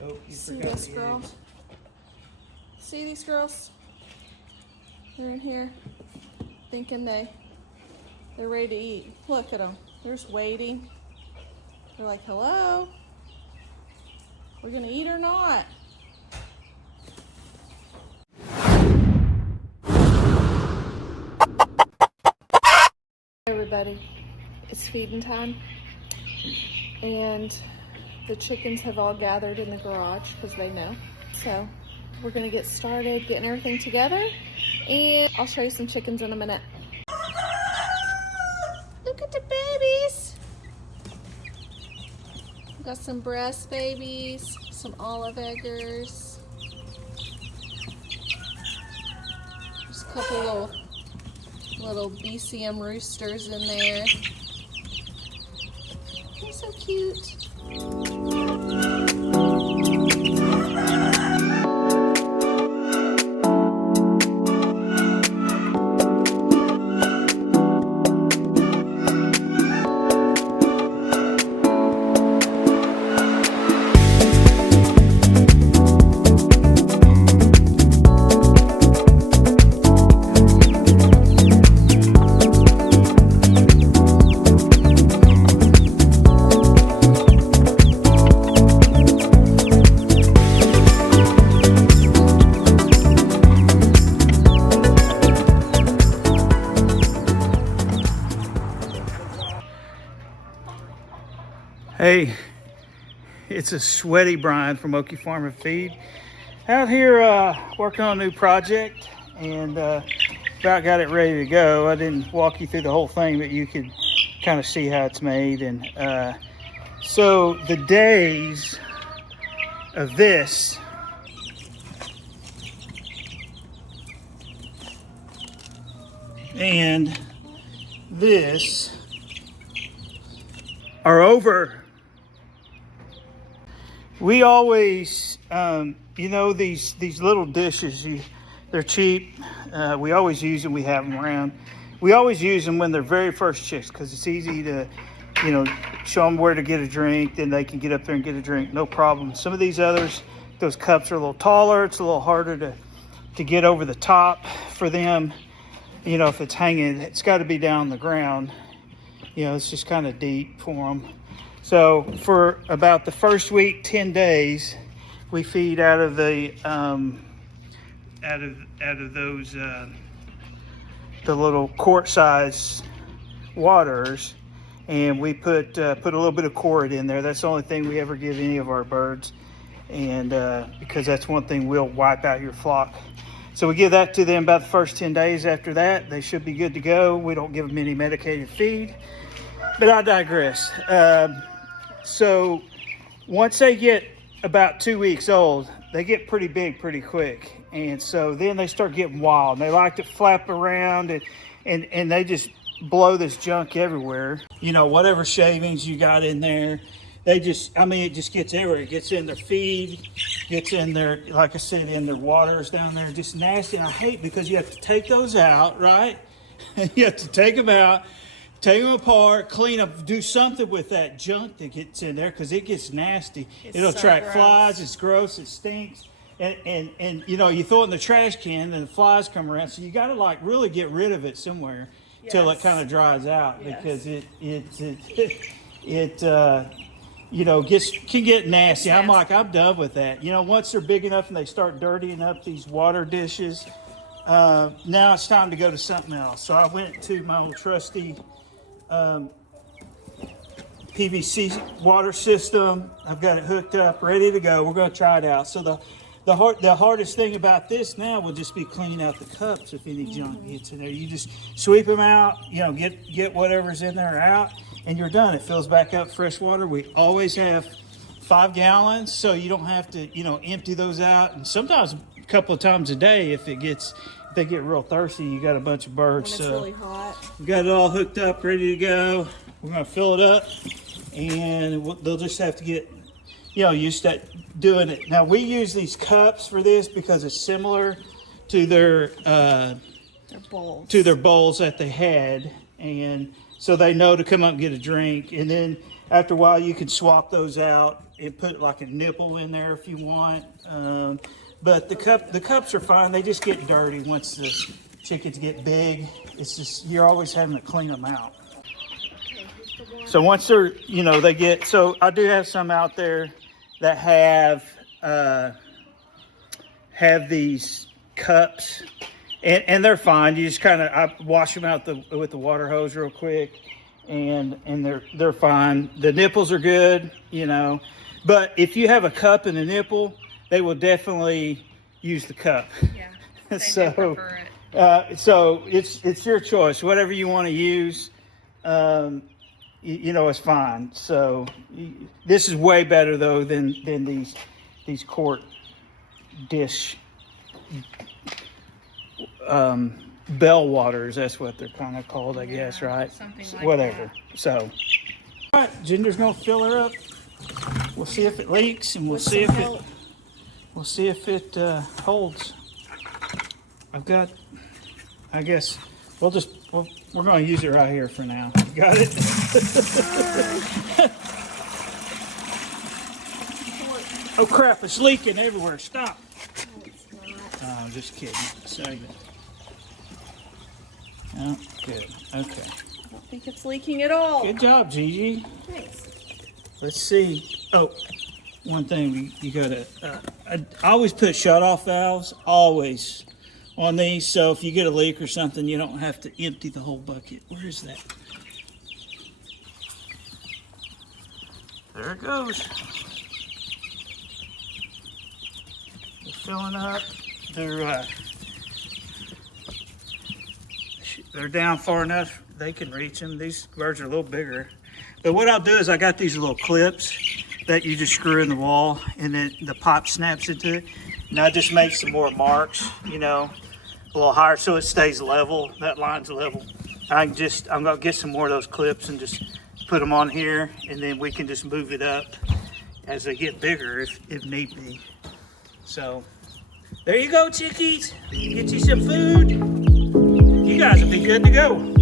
Oh, you See forgot this the girl? eggs. See these girls? They're in here thinking they're ready to eat. Look at them. They're just waiting. They're like, hello? We're gonna eat or not? Everybody, it's feeding time. And the chickens have all gathered in the garage because they know. So we're gonna get started getting everything together, and I'll show you some chickens in a minute. Look at the babies. We've got some breast babies, some olive eggers. There's a couple little BCM roosters in there. They're so cute. Hey, it's a sweaty Brian from Okie Farm and Feed. Out here working on a new project, and about got it ready to go. I didn't walk you through the whole thing, but you could kind of see how it's made. And so the days of this and this are over. We always, you know, these little dishes, they're cheap. We always use them. We have them around. We always use them when they're very first chicks because it's easy to, you know, show them where to get a drink. Then they can get up there and get a drink, no problem. Some of these others, those cups are a little taller. It's a little harder to get over the top for them. You know, if it's hanging, it's got to be down on the ground. You know, it's just kind of deep for them. So for about the first week, 10 days, we feed out of the out of those the little quart-size waters, and we put a little bit of cord in there. That's the only thing we ever give any of our birds, and because that's one thing we'll wipe out your flock. So we give that to them about the first 10 days. After that, they should be good to go. We don't give them any medicated feed, but I digress. So once they get about 2 weeks old, they get pretty big pretty quick. And so then they start getting wild. They like to flap around and they just blow this junk everywhere. You know, whatever shavings you got in there, they just, I mean, it just gets everywhere. It gets in their feed, gets in their, like I said, in their waters down there, just nasty. I hate because you have to take those out, right? You have to take them out. Take them apart, clean them, do something with that junk that gets in there because it gets nasty. It'll attract flies. It's gross. It stinks. And you know, you throw it in the trash can and the flies come around. So you got to like really get rid of it somewhere till it kind of dries out because it you know, can get nasty. I'm like, I'm done with that. You know, once they're big enough and they start dirtying up these water dishes, now it's time to go to something else. So I went to my old trusty PVC water system. I've got it hooked up, ready to go. We're going to try it out. So the hardest thing about this now will just be cleaning out the cups if any junk gets in there. You just sweep them out, you know, get whatever's in there out, and you're done. It fills back up fresh water. We always have 5 gallons, so you don't have to, you know, empty those out. And sometimes a couple of times a day if they get real thirsty. You got a bunch of birds. When it's really hot. We got it all hooked up, ready to go. We're gonna fill it up, and they'll just have to get, you know, used to doing it. Now we use these cups for this because it's similar to their bowls that they had, and so they know to come up and get a drink. And then after a while, you can swap those out and put like a nipple in there if you want. But the cups are fine. They just get dirty once the chickens get big. It's just, you're always having to clean them out. So once they're, they get, so I do have some out there that have these cups, and they're fine. You just kind of, I wash them out with the water hose real quick, and they're fine. The nipples are good, but if you have a cup and a nipple, they will definitely use the cup. Yeah, they So, do prefer it. So it's your choice. Whatever you want to use, it's fine. So this is way better though than these quart dish bell waters. That's what they're kind of called, I guess, right? Something like Whatever. that. So, all right, Ginger's gonna fill her up. We'll see if it leaks, and we'll With see some if help. we'll see if it holds. I've got, I guess, we're going to use it right here for now. Got it? Oh crap, it's leaking everywhere. Stop. No, it's not. Oh, I'm just kidding. Save it. Oh, good. Okay. I don't think it's leaking at all. Good job, Gigi. Thanks. Let's see. Oh, one thing you gotta, I always put shut-off valves, always, on these, so if you get a leak or something, you don't have to empty the whole bucket. Where is that? There it goes. They're filling up. They're down far enough they can reach them. These birds are a little bigger. But what I'll do is I got these little clips that you just screw in the wall, and then the pipe snaps into it. And I just make some more marks, a little higher so it stays level. That line's level. I'm gonna get some more of those clips and just put them on here, and then we can just move it up as they get bigger if need be. So there you go, chickies. Get you some food. You guys will be good to go.